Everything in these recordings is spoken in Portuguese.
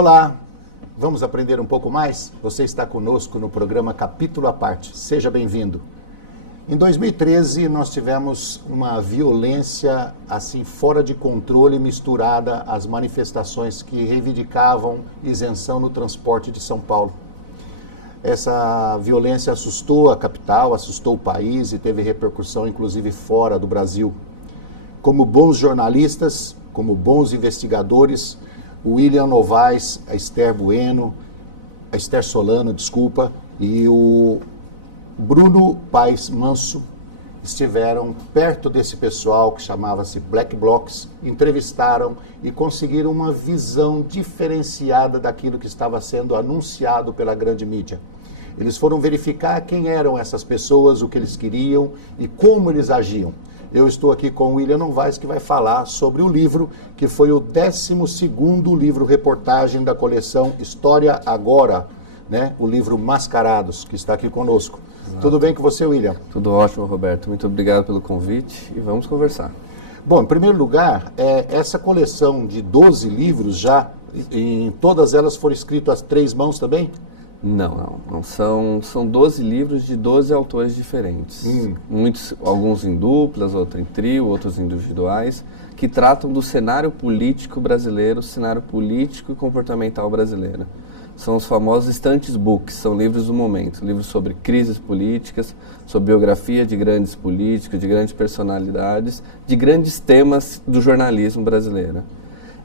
Olá, vamos aprender um pouco mais? Você está conosco no programa Capítulo à Parte. Seja bem-vindo. Em 2013, nós tivemos uma violência assim fora de controle misturada às manifestações que reivindicavam isenção no transporte de São Paulo. Essa violência assustou a capital, assustou o país e teve repercussão inclusive fora do Brasil. Como bons jornalistas, como bons investigadores, o William Novaes, a Esther Solano, e o Bruno Paes Manso estiveram perto desse pessoal que chamava-se Black Blocs, entrevistaram e conseguiram uma visão diferenciada daquilo que estava sendo anunciado pela grande mídia. Eles foram verificar quem eram essas pessoas, o que eles queriam e como eles agiam. Eu estou aqui com o William Novaes, que vai falar sobre o livro, que foi o 12º livro-reportagem da coleção História Agora, né? O livro Mascarados, que está aqui conosco. Exato. Tudo bem com você, William? Tudo ótimo, Roberto. Muito obrigado pelo convite e vamos conversar. Bom, em primeiro lugar, essa coleção de 12 livros já, em todas elas foram escritos às 3 mãos também? Não. São 12 livros de 12 autores diferentes. Alguns em duplas, outros em trio, outros individuais, que tratam do cenário político brasileiro, cenário político e comportamental brasileiro. São os famosos Stantes Books, são livros do momento, livros sobre crises políticas, sobre biografia de grandes políticos, de grandes personalidades, de grandes temas do jornalismo brasileiro.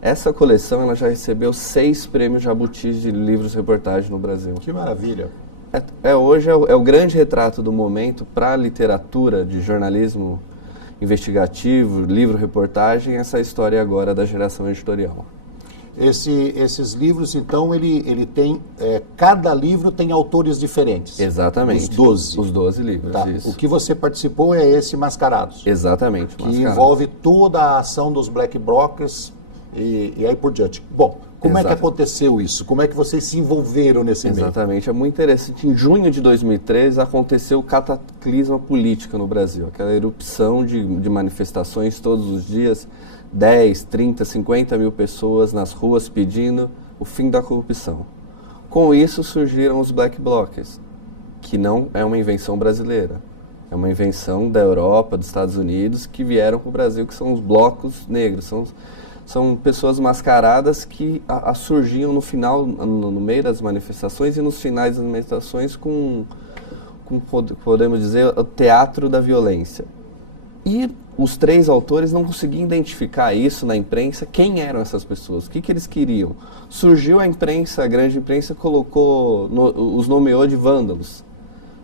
Essa coleção ela já recebeu 6 prêmios Jabuti de livros-reportagem no Brasil. Que maravilha! Hoje é o grande retrato do momento para a literatura de jornalismo investigativo, livro-reportagem, essa história agora da geração editorial. Esses livros, então, ele tem... cada livro tem autores diferentes. Exatamente. Os 12 livros, tá. Isso. O que você participou é esse Mascarados. Exatamente. Que envolve toda a ação dos Black Blocs e aí por diante. Bom, como é que aconteceu isso? Como é que vocês se envolveram nesse meio? Exatamente, é muito interessante. Em junho de 2013 aconteceu o cataclisma político no Brasil, aquela erupção de manifestações todos os dias, 10, 30, 50 mil pessoas nas ruas pedindo o fim da corrupção. Com isso surgiram os Black Blocs, que não é uma invenção brasileira, é uma invenção da Europa, dos Estados Unidos, que vieram para o Brasil, que são os blocos negros, são pessoas mascaradas que surgiam no meio das manifestações e nos finais das manifestações com podemos dizer, o teatro da violência. E os 3 autores não conseguiam identificar isso na imprensa, quem eram essas pessoas, o que eles queriam. Surgiu a imprensa, a grande imprensa os nomeou de vândalos.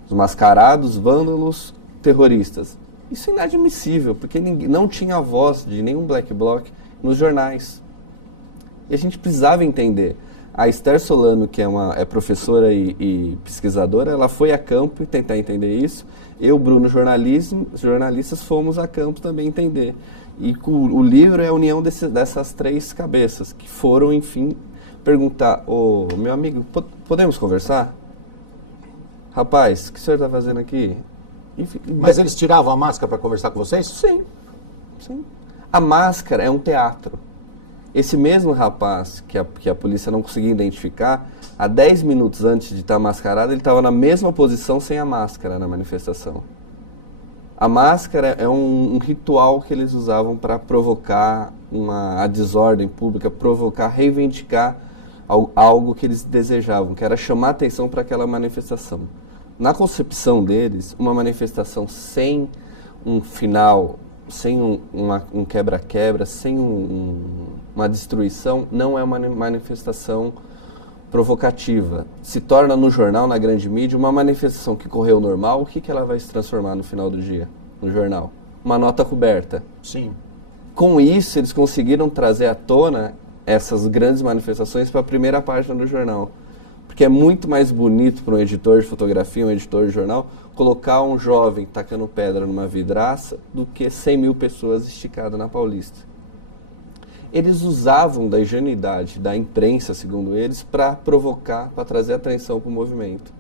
Os mascarados, vândalos, terroristas. Isso é inadmissível, porque não tinha voz de nenhum Black Bloc nos jornais. E a gente precisava entender. A Esther Solano, que é professora e pesquisadora, ela foi a campo e tentar entender isso. Eu, Bruno, jornalistas, fomos a campo também entender. E o livro é a união dessas 3 cabeças, que foram, enfim, perguntar: meu amigo, podemos conversar? Rapaz, o que o senhor está fazendo aqui? Enfim, mas eles tiravam a máscara para conversar com vocês? Sim. A máscara é um teatro. Esse mesmo rapaz que a polícia não conseguia identificar, há 10 minutos antes de estar mascarado, ele estava na mesma posição sem a máscara na manifestação. A máscara é um ritual que eles usavam para provocar a desordem pública, reivindicar algo que eles desejavam, que era chamar atenção para aquela manifestação. Na concepção deles, uma manifestação sem um final, sem um quebra-quebra, sem uma destruição, não é uma manifestação provocativa. Se torna no jornal, na grande mídia, uma manifestação que correu normal, o que ela vai se transformar no final do dia, no jornal? Uma nota coberta. Sim. Com isso, eles conseguiram trazer à tona essas grandes manifestações para a primeira página do jornal. Porque é muito mais bonito para um editor de fotografia, um editor de jornal, colocar um jovem tacando pedra numa vidraça do que 100 mil pessoas esticadas na Paulista. Eles usavam da ingenuidade da imprensa, segundo eles, para provocar, para trazer atenção para o movimento.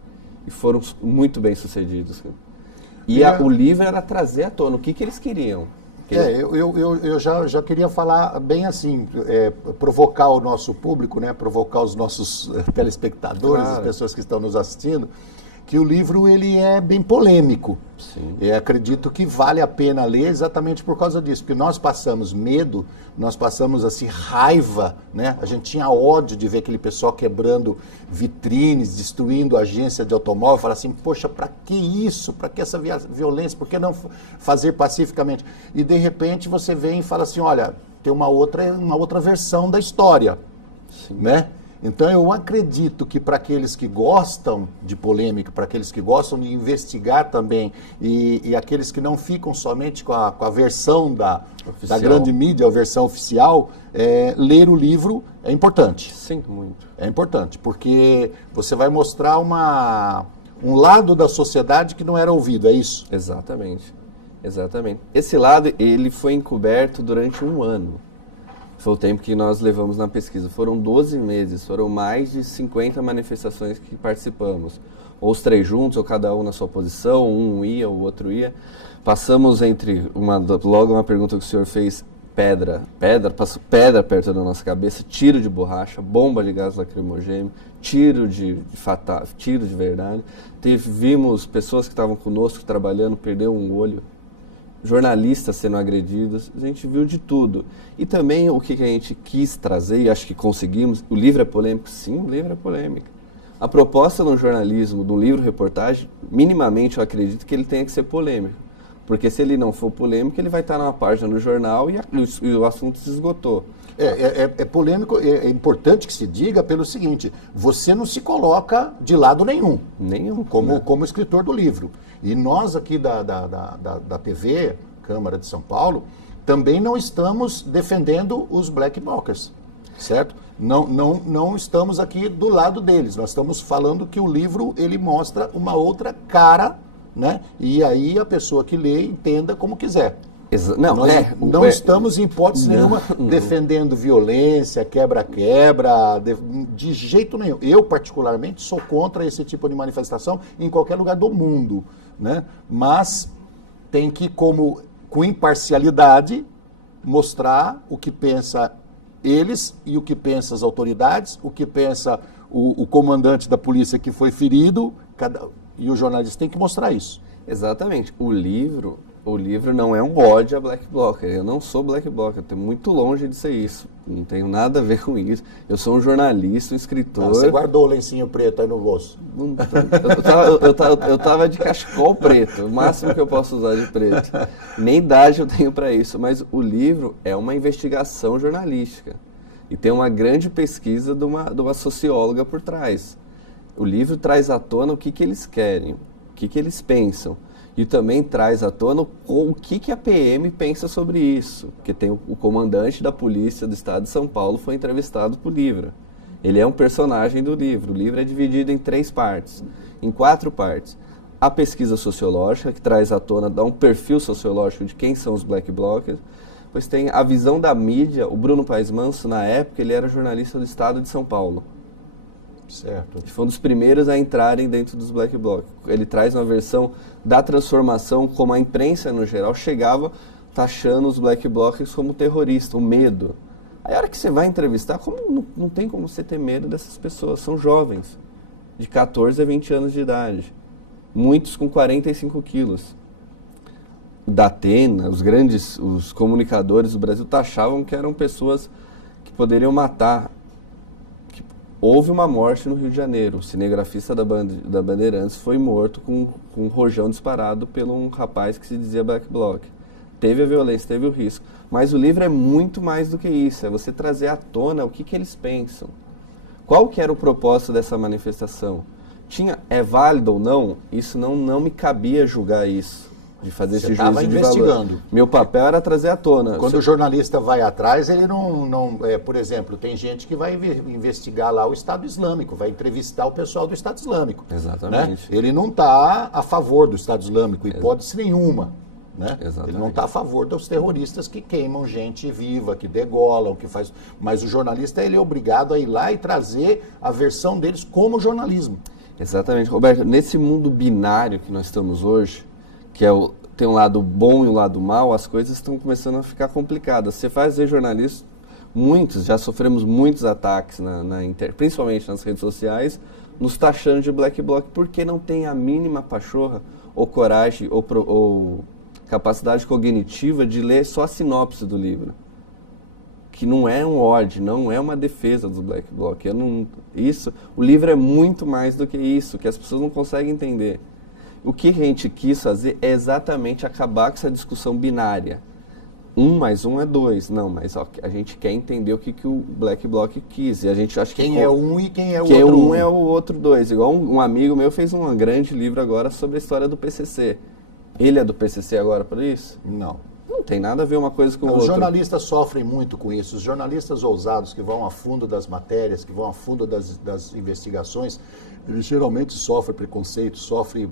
E foram muito bem sucedidos. E o livro era trazer à tona o que eles queriam. Eu já queria falar bem assim, provocar o nosso público, né, provocar os nossos telespectadores, as pessoas que estão nos assistindo, que o livro ele é bem polêmico. Sim. Eu acredito que vale a pena ler exatamente por causa disso, porque nós passamos medo, nós passamos assim raiva, né? A gente tinha ódio de ver aquele pessoal quebrando vitrines, destruindo agência de automóvel, falar assim, poxa, para que isso? Para que essa violência? Por que não fazer pacificamente? E de repente você vem e fala assim, olha, tem uma outra versão da história, Sim. né? Então eu acredito que para aqueles que gostam de polêmica, para aqueles que gostam de investigar também, e aqueles que não ficam somente com a versão da grande mídia, a versão oficial, ler o livro é importante. Sim, muito. É importante, porque você vai mostrar um lado da sociedade que não era ouvido, é isso? Exatamente. Exatamente. Esse lado, ele foi encoberto durante 1 ano. Foi o tempo que nós levamos na pesquisa. Foram 12 meses, foram mais de 50 manifestações que participamos. Ou os 3 juntos, ou cada um na sua posição, um ia, o outro ia. Passamos logo uma pergunta que o senhor fez, passou pedra perto da nossa cabeça, tiro de borracha, bomba de gás lacrimogêneo, tiro de verdade. Vimos pessoas que estavam conosco trabalhando, perder um olho. Jornalistas sendo agredidos, a gente viu de tudo. E também o que a gente quis trazer, e acho que conseguimos, o livro é polêmico? Sim, o livro é polêmico. A proposta no jornalismo, do livro-reportagem, minimamente eu acredito que ele tenha que ser polêmico. Porque se ele não for polêmico, ele vai estar numa página no jornal e o assunto se esgotou. É polêmico, é importante que se diga pelo seguinte, você não se coloca de lado nenhum. Nenhum. Como escritor do livro. E nós aqui da TV, Câmara de São Paulo, também não estamos defendendo os black blockers, certo? Não estamos aqui do lado deles, nós estamos falando que o livro ele mostra uma outra cara, né? E aí a pessoa que lê entenda como quiser. Não estamos em hipótese nenhuma defendendo violência, quebra-quebra, de jeito nenhum. Eu, particularmente, sou contra esse tipo de manifestação em qualquer lugar do mundo, né? Mas tem que, com imparcialidade, mostrar o que pensa eles e o que pensa as autoridades, o que pensa o comandante da polícia que foi ferido, e o jornalista tem que mostrar isso. Exatamente. O livro não é um ódio a black blocker. Eu não sou black blocker, eu estou muito longe de ser isso. Não tenho nada a ver com isso. Eu sou um jornalista, um escritor. Você guardou o lencinho preto aí no bolso? Eu tava de cachecol preto, o máximo que eu posso usar de preto. Nem idade eu tenho para isso, mas o livro é uma investigação jornalística. E tem uma grande pesquisa de uma socióloga por trás. O livro traz à tona o que eles querem, o que eles pensam. E também traz à tona o que a PM pensa sobre isso. Porque tem o comandante da polícia do estado de São Paulo foi entrevistado por livro. Ele é um personagem do livro. O livro é dividido em 3 partes, em 4 partes. A pesquisa sociológica, que traz à tona, dá um perfil sociológico de quem são os black blockers. Pois tem a visão da mídia. O Bruno Paes Manso, na época, ele era jornalista do estado de São Paulo. Certo. Foi um dos primeiros a entrarem dentro dos black blocs. Ele traz uma versão da transformação, como a imprensa no geral chegava taxando os black blocs como terrorista, o medo. Aí a hora que você vai entrevistar, não tem como você ter medo dessas pessoas, são jovens, de 14 a 20 anos de idade, muitos com 45 quilos. Da Atena, os comunicadores do Brasil taxavam que eram pessoas que poderiam matar. Houve uma morte no Rio de Janeiro. O cinegrafista da Bandeirantes foi morto com um rojão disparado por um rapaz que se dizia black bloc. Teve a violência, teve o risco. Mas o livro é muito mais do que isso. É você trazer à tona o que eles pensam. Qual que era o propósito dessa manifestação? É válido ou não? Isso não me cabia julgar isso. De fazer esse juízo de valor. Meu papel era trazer à tona. Quando o jornalista vai atrás, ele por exemplo, tem gente que vai investigar lá o Estado Islâmico, vai entrevistar o pessoal do Estado Islâmico. Exatamente. Né? Ele não está a favor do Estado Islâmico, hipótese nenhuma. Né? Exatamente. Ele não está a favor dos terroristas que queimam gente viva, que degolam, que faz. Mas o jornalista ele é obrigado a ir lá e trazer a versão deles como jornalismo. Exatamente. Roberto, nesse mundo binário que nós estamos hoje, que é tem um lado bom e um lado mal, as coisas estão começando a ficar complicadas. Você faz ver jornalistas, muitos, já sofremos muitos ataques, principalmente nas redes sociais, nos taxando de black bloc, porque não tem a mínima pachorra ou coragem ou capacidade cognitiva de ler só a sinopse do livro. Que não é um ódio, não é uma defesa dos black bloc. O livro é muito mais do que isso, que as pessoas não conseguem entender. O que a gente quis fazer é exatamente acabar com essa discussão binária. 1 mais 1 é 2. Não, mas a gente quer entender o que o black bloc quis. E a gente acha quem é um e quem é o outro. Quem é um é o outro 2. Igual um amigo meu fez um grande livro agora sobre a história do PCC. Ele é do PCC agora por isso? Não. Não tem nada a ver uma coisa com a outra. Os jornalistas sofrem muito com isso. Os jornalistas ousados que vão a fundo das matérias, que vão a fundo das investigações, eles geralmente sofrem preconceito, sofrem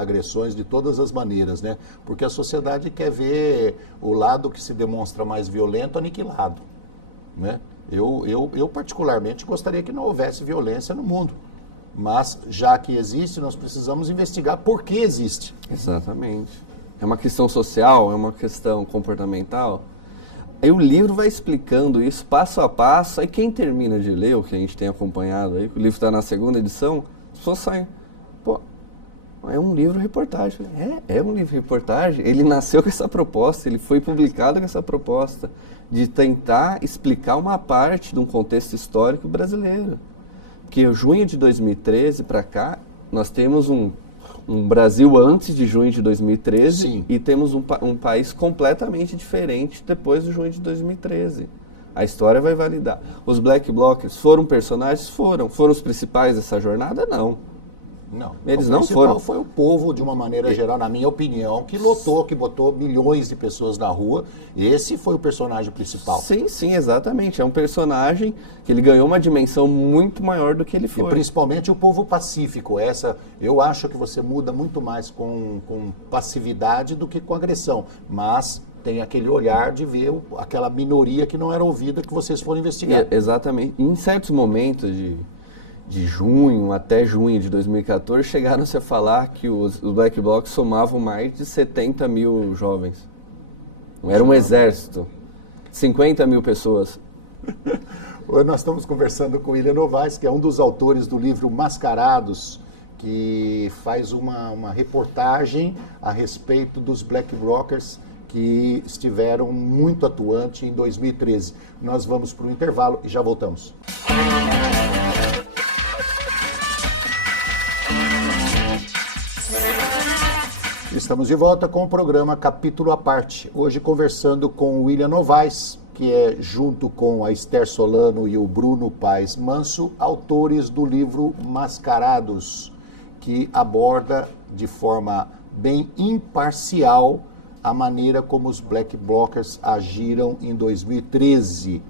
agressões de todas as maneiras, né? Porque a sociedade quer ver o lado que se demonstra mais violento aniquilado, né? Eu particularmente gostaria que não houvesse violência no mundo. Mas, já que existe, nós precisamos investigar por que existe. Exatamente. É uma questão social, é uma questão comportamental. Aí o livro vai explicando isso passo a passo. Aí quem termina de ler, o que a gente tem acompanhado aí, o livro está na 2ª edição, as pessoas saem, pô, é um livro reportagem. É um livro reportagem. Ele nasceu com essa proposta, ele foi publicado com essa proposta de tentar explicar uma parte de um contexto histórico brasileiro. Porque junho de 2013 para cá, nós temos um Brasil antes de junho de 2013. Sim. E temos um país completamente diferente depois de junho de 2013. A história vai validar. Os black blockers foram personagens? Foram. Foram os principais dessa jornada? Não. Não. Eles não foram. Foi o povo, de uma maneira geral, na minha opinião, que lotou, que botou milhões de pessoas na rua. Esse foi o personagem principal. Sim, exatamente. É um personagem que ele ganhou uma dimensão muito maior do que ele foi. E principalmente o povo pacífico. Eu acho que você muda muito mais com passividade do que com agressão. Mas tem aquele olhar de ver aquela minoria que não era ouvida que vocês foram investigar. Exatamente. Em certos momentos de junho até junho de 2014, chegaram-se a falar que os black blocs somavam mais de 70 mil jovens. Era um exército. 50 mil pessoas. Hoje nós estamos conversando com William Novaes, que é um dos autores do livro Mascarados, que faz uma reportagem a respeito dos black blockers que estiveram muito atuantes em 2013. Nós vamos para o intervalo e já voltamos. Estamos de volta com o programa Capítulo à Parte. Hoje conversando com o William Novaes, que é, junto com a Esther Solano e o Bruno Paes Manso, autores do livro Mascarados, que aborda de forma bem imparcial a maneira como os black blockers agiram em 2013.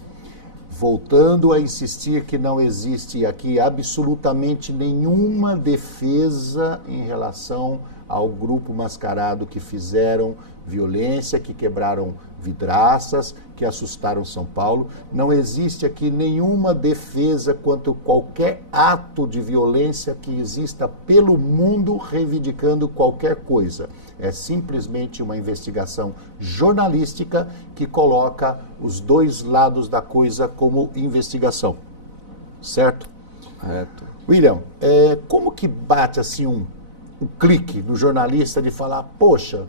Voltando a insistir que não existe aqui absolutamente nenhuma defesa em relação ao grupo mascarado que fizeram violência, que quebraram vidraças, que assustaram São Paulo. Não existe aqui nenhuma defesa quanto a qualquer ato de violência que exista pelo mundo reivindicando qualquer coisa. É simplesmente uma investigação jornalística que coloca os dois lados da coisa como investigação. Certo? Correto. William, como que bate assim um clique no jornalista de falar, poxa,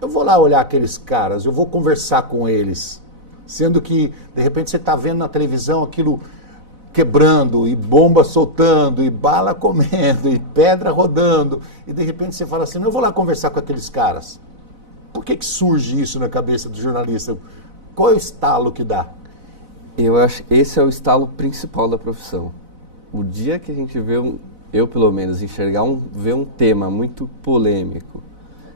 eu vou lá olhar aqueles caras, eu vou conversar com eles, sendo que, de repente, você está vendo na televisão aquilo quebrando, e bomba soltando, e bala comendo, e pedra rodando, e de repente você fala assim, eu vou lá conversar com aqueles caras. Por que surge isso na cabeça do jornalista? Qual é o estalo que dá? Eu acho que esse é o estalo principal da profissão. O dia que a gente vê eu pelo menos, ver um tema muito polêmico,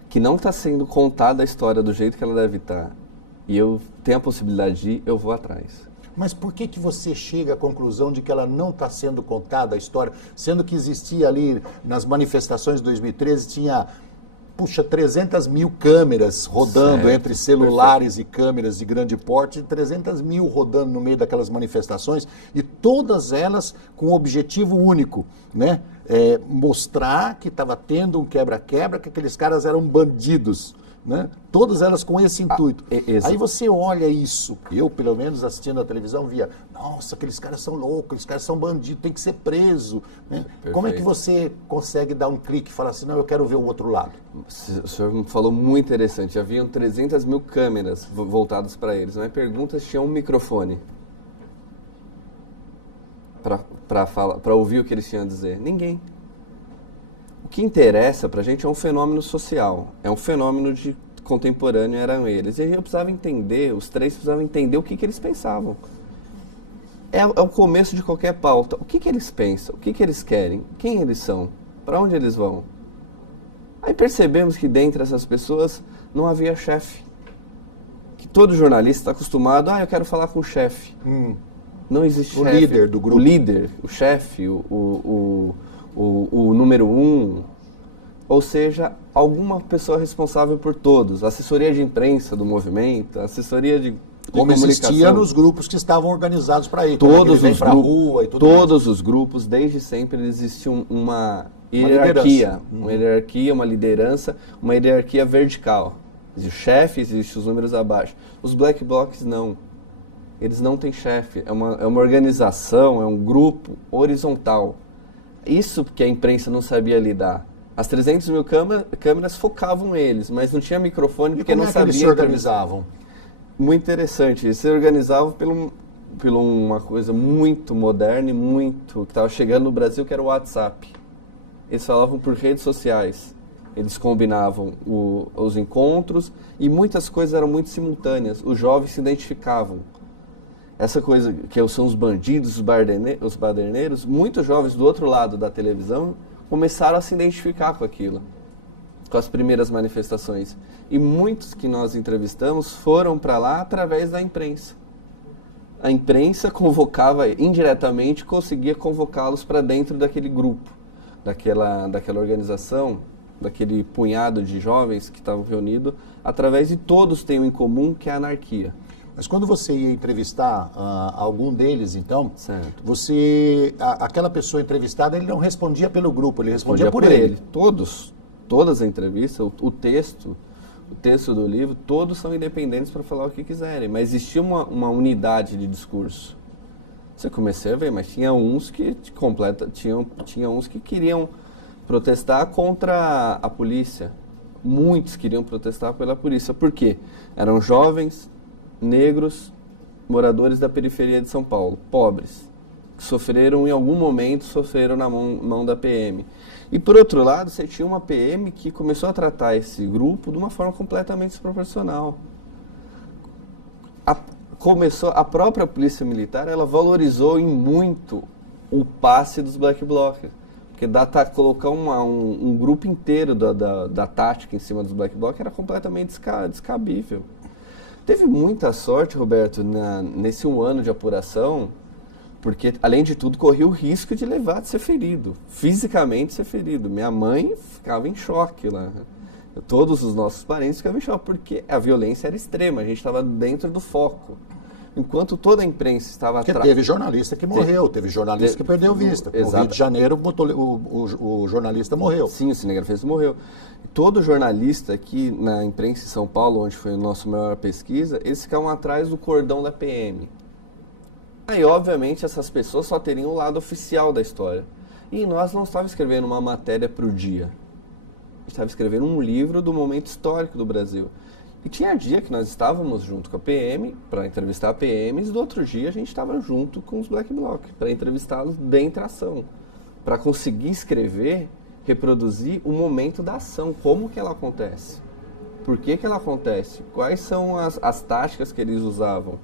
que não está sendo contada a história do jeito que ela deve estar, e eu tenho a possibilidade de ir, eu vou atrás. Mas por que você chega à conclusão de que ela não está sendo contada a história, sendo que existia ali, nas manifestações de 2013, tinha, 300 mil câmeras rodando, certo, entre celulares, perfeito, e câmeras de grande porte, 300 mil rodando no meio daquelas manifestações, e todas elas com um objetivo único, né? Mostrar que estava tendo um quebra-quebra, que aqueles caras eram bandidos, né? Todas elas com esse intuito. Exato. Aí você olha isso, eu pelo menos assistindo a televisão via, nossa, aqueles caras são loucos, aqueles caras são bandidos, tem que ser preso, né? Como é que você consegue dar um clique e falar assim, não, eu quero ver o outro lado? O senhor me falou muito interessante, haviam 300 mil câmeras voltadas para eles, não é pergunta se tinha um microfone para ouvir o que eles tinham a dizer. Ninguém. O que interessa pra gente é um fenômeno social, é um fenômeno contemporâneo, eram eles. E eu precisava entender, os três precisavam entender o que eles pensavam. É o começo de qualquer pauta. O que eles pensam? O que eles querem? Quem eles são? Para onde eles vão? Aí percebemos que dentre essas pessoas não havia chefe. Que todo jornalista está acostumado, eu quero falar com o chefe. Não existe chefe. O líder do grupo. O líder, o chefe, o número 1, ou seja, alguma pessoa responsável por todos, assessoria de imprensa do movimento, assessoria de como comunicação. existia nos grupos que estavam organizados para ir, todos os pra grupos, rua e tudo todos mais. os grupos, desde sempre existe uma hierarquia, uma liderança, uma hierarquia vertical. Existe o chefe, existe os números abaixo. Os black blocs não. Eles não têm chefe, é uma organização, é um grupo horizontal. Isso porque a imprensa não sabia lidar. As 300 mil câmeras focavam eles, mas não tinha microfone porque não sabia. Como eles se organizavam? Muito interessante. Eles se organizavam por uma coisa muito moderna e muito que estava chegando no Brasil, que era o WhatsApp. Eles falavam por redes sociais. Eles combinavam os encontros e muitas coisas eram muito simultâneas. Os jovens se identificavam. Essa coisa que são os bandidos, os baderneiros, muitos jovens do outro lado da televisão começaram a se identificar com aquilo, com as primeiras manifestações. E muitos que nós entrevistamos foram para lá através da imprensa. A imprensa convocava, indiretamente, conseguia convocá-los para dentro daquele grupo, daquela organização, daquele punhado de jovens que estavam reunidos, através de todos têm em comum, que é a anarquia. Mas quando você ia entrevistar algum deles, então, certo. Aquela pessoa entrevistada, ele não respondia pelo grupo, ele respondia por ele. Todas as entrevistas, o texto do livro, todos são independentes para falar o que quiserem, mas existia uma unidade de discurso. Você comecei a ver, mas tinha uns que tinha uns que queriam protestar contra a polícia. Muitos queriam protestar pela polícia. Por quê? Eram jovens, negros, moradores da periferia de São Paulo, pobres, que sofreram em algum momento, na mão da PM. E por outro lado, você tinha uma PM que começou a tratar esse grupo de uma forma completamente desproporcional. A própria polícia militar, ela valorizou em muito o passe dos black blocs, porque colocar um grupo inteiro da tática em cima dos black blocs era completamente descabível. Teve muita sorte, Roberto, nesse 1 ano de apuração, porque, além de tudo, corria o risco de ser ferido, fisicamente ser ferido. Minha mãe ficava em choque lá. Todos os nossos parentes ficavam em choque, porque a violência era extrema, a gente estava dentro do foco. Enquanto toda a imprensa estava atrás... Teve jornalista que morreu, teve jornalista que perdeu vista. No Rio de Janeiro, o jornalista morreu. Sim, o cinegrafista morreu. Todo jornalista aqui na imprensa em São Paulo, onde foi a nossa maior pesquisa, eles ficavam atrás do cordão da PM. Aí, obviamente, essas pessoas só teriam o lado oficial da história. E nós não estávamos escrevendo uma matéria para o dia. A gente estava escrevendo um livro do momento histórico do Brasil. E tinha dia que nós estávamos junto com a PM para entrevistar a PMs, e do outro dia a gente estava junto com os Black Bloc para entrevistá-los dentro da ação, para conseguir escrever, reproduzir o momento da ação, como que ela acontece, por que ela acontece, quais são as táticas que eles usavam.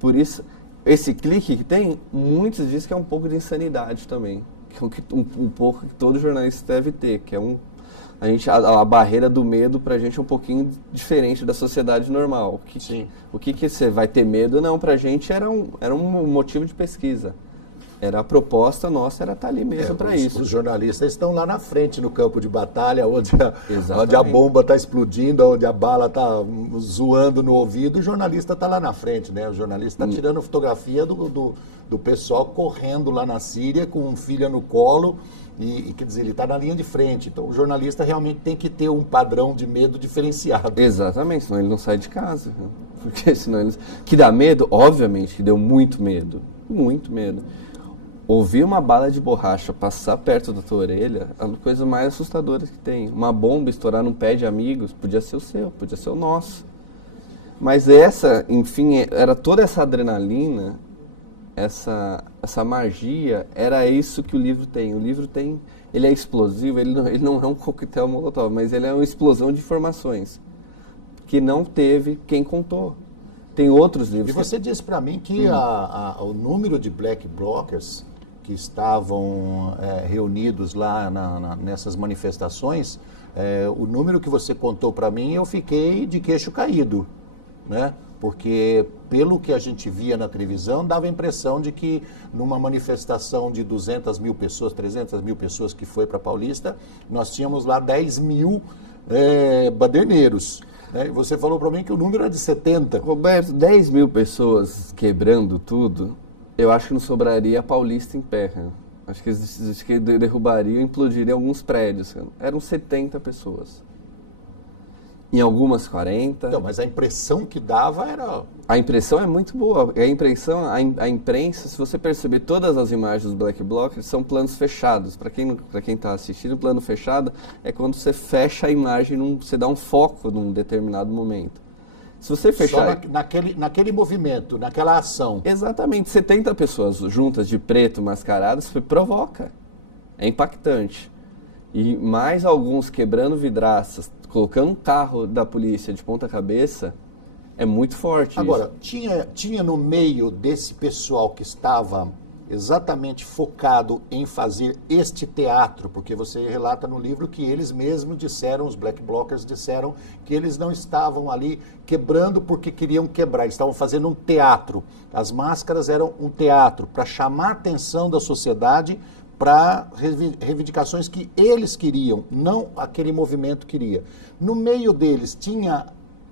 Por isso, esse clique que tem, muitos dizem que é um pouco de insanidade também, que é um pouco que todo jornalista deve ter, que é a barreira do medo pra gente é um pouquinho diferente da sociedade normal. O que você vai ter medo? Não, pra gente era um motivo de pesquisa. Era a proposta nossa, era estar ali mesmo para isso. Os jornalistas estão lá na frente, no campo de batalha, onde a Exatamente. bomba está explodindo, onde a bala está zoando no ouvido, o jornalista está lá na frente, né? O jornalista está tirando fotografia do pessoal correndo lá na Síria com um filho no colo, quer dizer, ele está na linha de frente. Então o jornalista realmente tem que ter um padrão de medo diferenciado. Exatamente, senão ele não sai de casa. Porque senão ele... Que dá medo? Obviamente que deu muito medo. Muito medo. Ouvir uma bala de borracha passar perto da tua orelha é uma coisa mais assustadora que tem. Uma bomba estourar num pé de amigos, podia ser o seu, podia ser o nosso. Mas essa, enfim, era toda essa adrenalina, essa magia, era isso que o livro tem. O livro tem, ele é explosivo, ele não é um coquetel molotov, mas ele é uma explosão de informações que não teve quem contou. Tem outros livros. E você disse para mim que o número de black blockers que estavam reunidos lá nessas manifestações, o número que você contou para mim, eu fiquei de queixo caído, né? Porque pelo que a gente via na televisão, dava a impressão de que numa manifestação de 200 mil pessoas, 300 mil pessoas que foi para Paulista, nós tínhamos lá 10 mil baderneiros. Né? Você falou para mim que o número é de 70. Roberto, 10 mil pessoas quebrando tudo, eu acho que não sobraria a Paulista em pé. Cara. Acho que derrubariam e implodiriam alguns prédios. Cara. Eram 70 pessoas. Em algumas 40. Então, mas a impressão que dava era... A impressão é muito boa. A imprensa, se você perceber, todas as imagens dos Black Blockers são planos fechados. Para quem está assistindo, plano fechado é quando você fecha a imagem, você dá um foco num determinado momento. Se você fechar... Só naquele movimento, naquela ação. Exatamente. 70 pessoas juntas de preto, mascaradas, provoca. É impactante. E mais alguns quebrando vidraças, colocando um carro da polícia de ponta cabeça, é muito forte. Agora, isso. tinha no meio desse pessoal que estava exatamente focado em fazer este teatro, porque você relata no livro que eles mesmos disseram, os black blockers disseram que eles não estavam ali quebrando porque queriam quebrar, eles estavam fazendo um teatro. As máscaras eram um teatro para chamar a atenção da sociedade para reivindicações que eles queriam, não aquele movimento queria. No meio deles tinha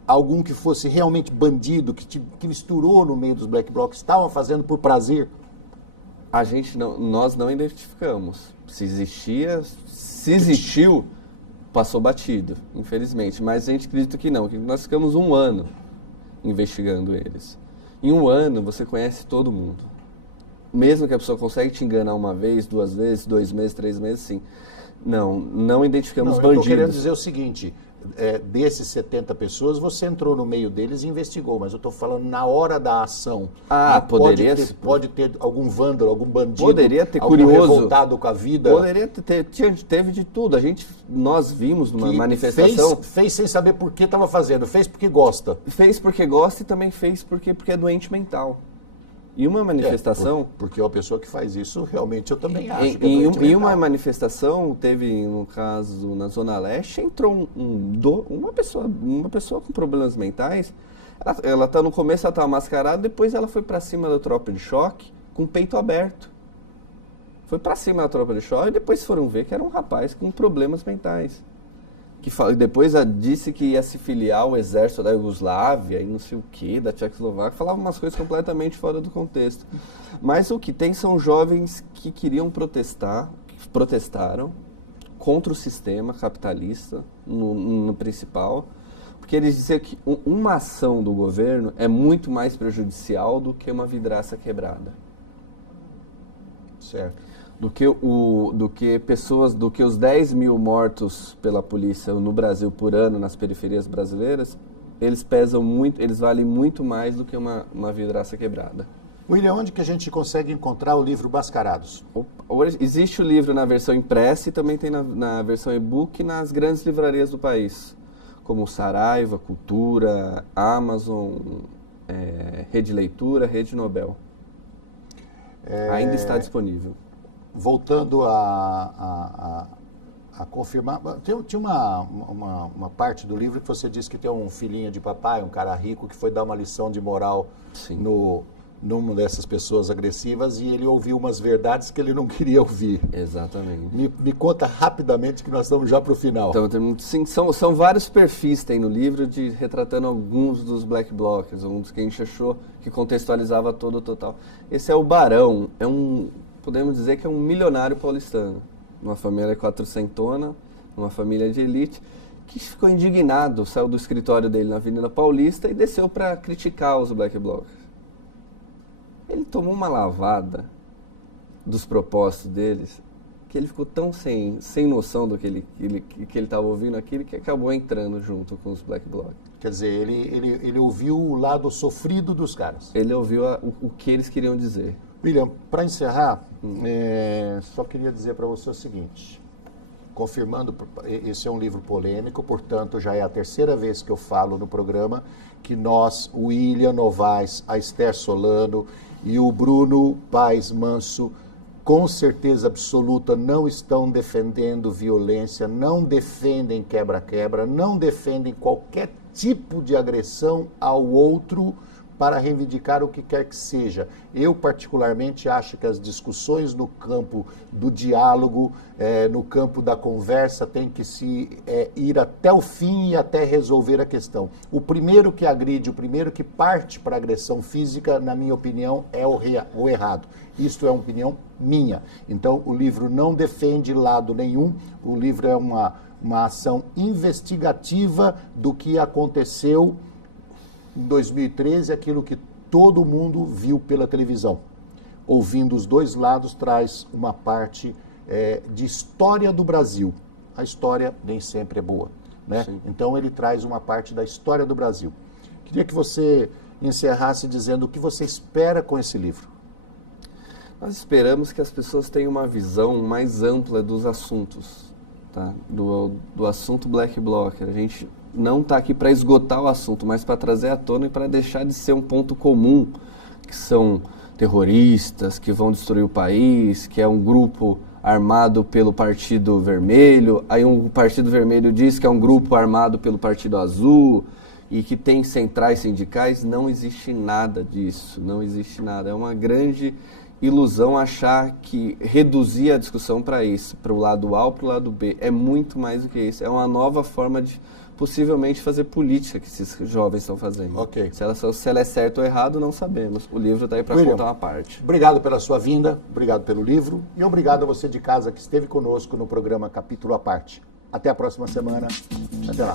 algum que fosse realmente bandido, que misturou no meio dos black blocs, estavam fazendo por prazer? Nós não identificamos. Se existiu, passou batido, infelizmente. Mas a gente acredita que não, que nós ficamos 1 ano investigando eles. Em 1 ano, você conhece todo mundo. Mesmo que a pessoa consegue te enganar 1 vez, 2 vezes, 2 meses, 3 meses, sim. Não identificamos bandidos. Eu estou querendo dizer o seguinte, desses 70 pessoas, você entrou no meio deles e investigou, mas eu estou falando na hora da ação. Poderia pode ter algum vândalo, algum bandido, poderia ter algum curioso, revoltado com a vida. Poderia ter, teve de tudo. Nós vimos numa manifestação... Fez sem saber por que estava fazendo, fez porque gosta. Fez porque gosta e também fez porque é doente mental. E uma manifestação... Porque uma pessoa que faz isso, realmente eu também acho que em uma manifestação, teve, no caso, na Zona Leste, entrou uma pessoa com problemas mentais. Ela tá no começo, ela estava mascarada, depois ela foi para cima da tropa de choque com o peito aberto. Foi para cima da tropa de choque e depois foram ver que era um rapaz com problemas mentais. Depois disse que ia se filiar ao exército da Iugoslávia e não sei o que, da Tchecoslováquia, falava umas coisas completamente fora do contexto. Mas o que tem são jovens que queriam protestar, que protestaram contra o sistema capitalista no principal, porque eles diziam que uma ação do governo é muito mais prejudicial do que uma vidraça quebrada. Certo. Do que os 10 mil mortos pela polícia no Brasil por ano nas periferias brasileiras, eles pesam muito, eles valem muito mais do que uma vidraça quebrada. William, onde que a gente consegue encontrar o livro Mascarados? Existe o livro na versão impressa e também tem na versão e-book nas grandes livrarias do país, como Saraiva, Cultura, Amazon, Rede Leitura, Rede Nobel. Ainda está disponível. Voltando a confirmar, tinha uma parte do livro que você disse que tem um filhinho de papai, um cara rico, que foi dar uma lição de moral numa dessas pessoas agressivas e ele ouviu umas verdades que ele não queria ouvir. Exatamente. Me conta rapidamente que nós estamos já para o final. Então, sim, são vários perfis tem no livro retratando alguns dos Black Blocs, alguns que a gente achou que contextualizava todo o total. Esse é o Barão, podemos dizer que é um milionário paulistano, uma família quatrocentona, uma família de elite, que ficou indignado, saiu do escritório dele na Avenida Paulista e desceu para criticar os Black Blocs. Ele tomou uma lavada dos propósitos deles, que ele ficou tão sem noção do que ele estava ouvindo aquilo, que acabou entrando junto com os Black Blocs. Quer dizer, ele ouviu o lado sofrido dos caras. Ele ouviu o que eles queriam dizer. William, para encerrar, só queria dizer para você o seguinte, confirmando, esse é um livro polêmico, portanto já é a terceira vez que eu falo no programa que nós, o William Novaes, a Esther Solano e o Bruno Paes Manso, com certeza absoluta, não estão defendendo violência, não defendem quebra-quebra, não defendem qualquer tipo de agressão ao outro para reivindicar o que quer que seja. Eu, particularmente, acho que as discussões no campo do diálogo, no campo da conversa, tem que ir até o fim e até resolver a questão. O primeiro que agride, o primeiro que parte para a agressão física, na minha opinião, é o errado. Isto é uma opinião minha. Então, o livro não defende lado nenhum, o livro é uma ação investigativa do que aconteceu em 2013, aquilo que todo mundo viu pela televisão. Ouvindo os dois lados, traz uma parte de história do Brasil. A história nem sempre é boa, né? Então ele traz uma parte da história do Brasil. Queria que você encerrasse dizendo o que você espera com esse livro. Nós esperamos que as pessoas tenham uma visão mais ampla dos assuntos, tá? Do assunto Black Bloc. A gente não está aqui para esgotar o assunto, mas para trazer à tona e para deixar de ser um ponto comum, que são terroristas, que vão destruir o país, que é um grupo armado pelo Partido Vermelho, aí um Partido Vermelho diz que é um grupo armado pelo Partido Azul e que tem centrais sindicais. Não existe nada disso, não existe nada. É uma grande ilusão achar que reduzir a discussão para isso, para o lado A ou para o lado B. É muito mais do que isso. É uma nova forma de possivelmente fazer política que esses jovens estão fazendo. Ok. Se ela é certa ou errado, não sabemos. O livro está aí para contar uma parte. Obrigado pela sua vinda, obrigado pelo livro e obrigado a você de casa que esteve conosco no programa Capítulo à Parte. Até a próxima semana. Até lá.